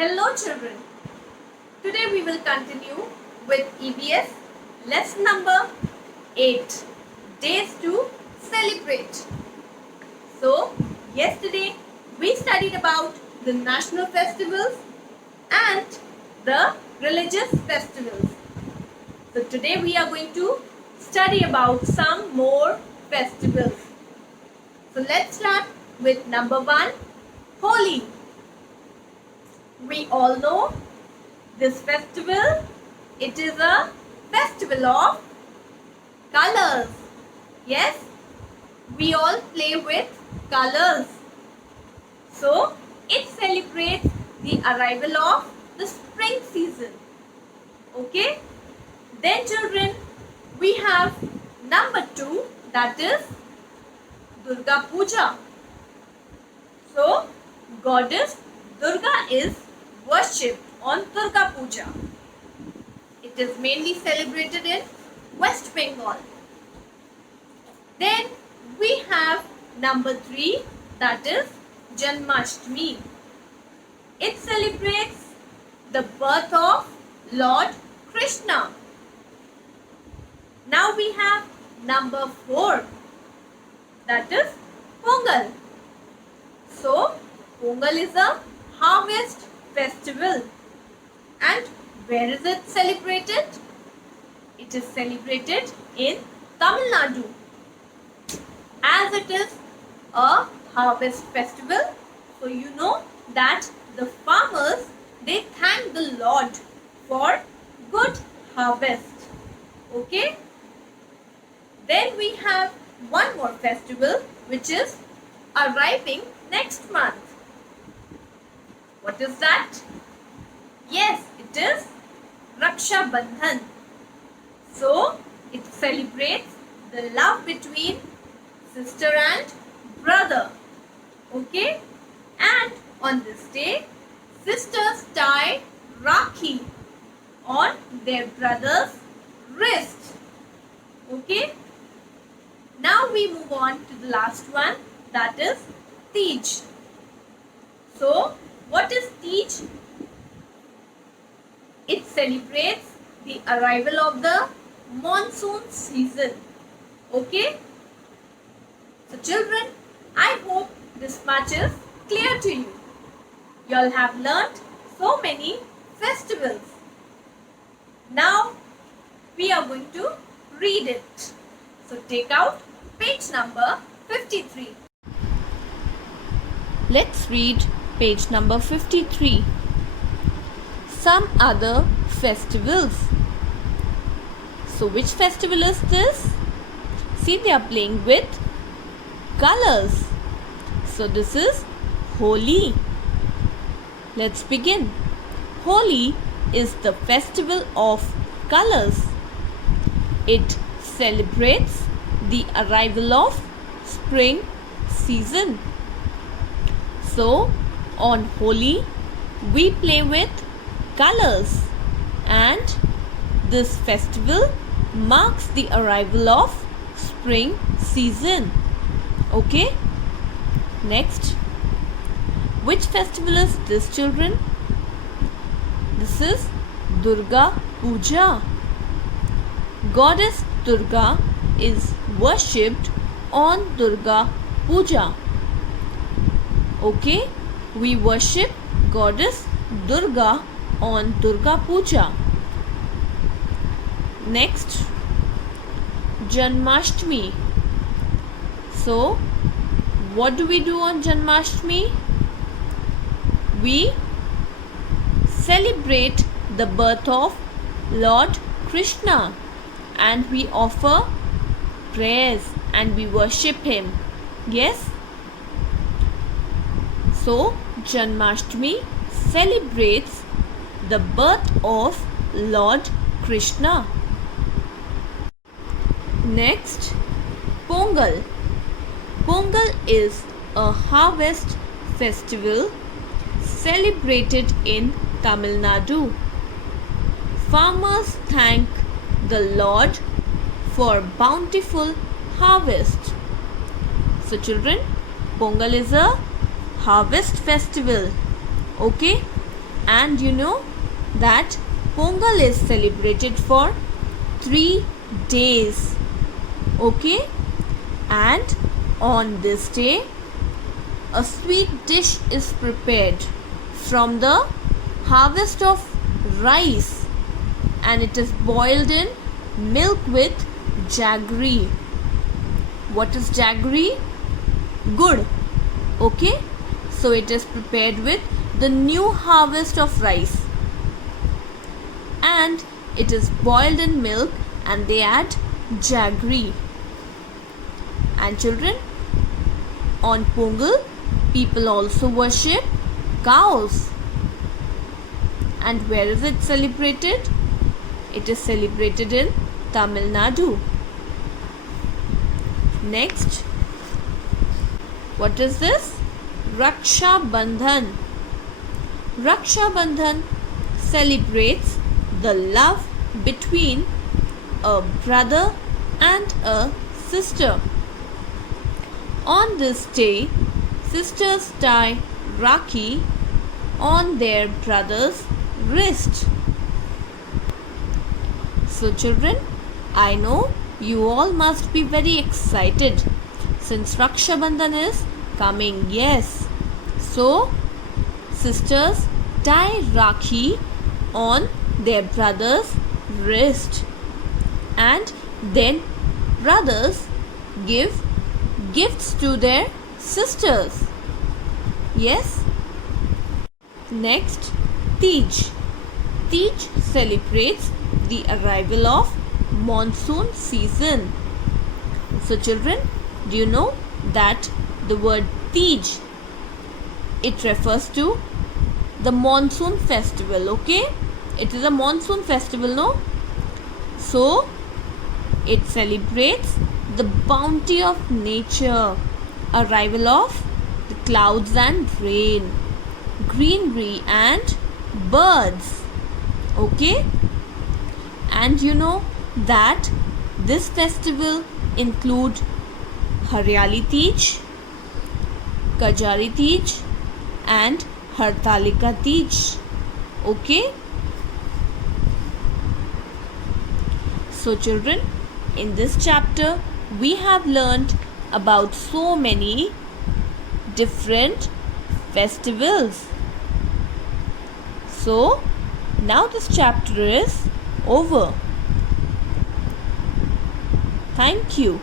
Hello children, today we will continue with EVS lesson number 8, Days to Celebrate. So, yesterday we studied about the national festivals and the religious festivals. So today we are going to study about some more festivals. So let's start with number 1, Holi. We all know this festival. It is a festival of colors. Yes, we all play with colors. So it celebrates the arrival of the spring season. Okay. Then children, we have number 2, that is Durga Puja. So goddess Durga is worshipped on Durga Puja. It is mainly celebrated in West Bengal. Then we have number 3, that is Janmashtami. It celebrates the birth of Lord Krishna. Now we have number 4, that is Pongal. So Pongal is a harvest festival. And where is it celebrated? It is celebrated in Tamil Nadu. As it is a harvest festival, so you know that the farmers, they thank the Lord for good harvest. Okay? Then we have one more festival which is arriving next month. What is that? Yes, it is Raksha Bandhan. So, it celebrates the love between sister and brother. Okay? And on this day, sisters tie Rakhi on their brother's wrist. Okay? Now we move on to the last one, that is Tej. So, what is Tej? It celebrates the arrival of the monsoon season. Okay? So children, I hope this much is clear to you. You all have learnt so many festivals. Now we are going to read it. So take out page number 53. Let's read page number 53. Some other festivals. So which festival is this? See, they are playing with colors. So this is Holi. Let's begin. Holi is the festival of colors. It celebrates the arrival of spring season. So on Holi, we play with colors, and this festival marks the arrival of spring season. Okay? Next, which festival is this, children? This is Durga Puja. Goddess Durga is worshipped on Durga Puja. Okay, we worship Goddess Durga on Durga Puja. Next, Janmashtami. So, what do we do on Janmashtami? We celebrate the birth of Lord Krishna, and we offer prayers and we worship him. Yes? So, Janmashtami celebrates the birth of Lord Krishna. Next, Pongal. Pongal is a harvest festival celebrated in Tamil Nadu. Farmers thank the Lord for bountiful harvest. So children, Pongal is a harvest festival. Okay, And you know that Pongal is celebrated for 3 days. Okay? And on this day, a sweet dish is prepared from the harvest of rice, and it is boiled in milk with jaggery. What is jaggery? Good. Okay? So it is prepared with the new harvest of rice, and it is boiled in milk, and they add jaggery. And children, on Pongal, people also worship cows. And where is it celebrated? It is celebrated in Tamil Nadu. Next, what is this? Raksha Bandhan. Raksha Bandhan celebrates the love between a brother and a sister. On this day, sisters tie Rakhi on their brother's wrist. So children, I know you all must be very excited since Raksha Bandhan is coming. Yes. So sisters tie Rakhi on their brother's wrist, and then brothers give gifts to their sisters. Yes. Next, Tej. Tej celebrates the arrival of monsoon season. So children, do you know that the word Tej, it refers to the monsoon festival? Okay, it is a monsoon festival, no? So it celebrates the bounty of nature, arrival of the clouds and rain, greenery and birds. Okay? And you know that this festival include Haryali Tej, Kajari Tej and Hartalika Tej. Okay? So children, in this chapter we have learned about so many different festivals. So now this chapter is over. Thank you.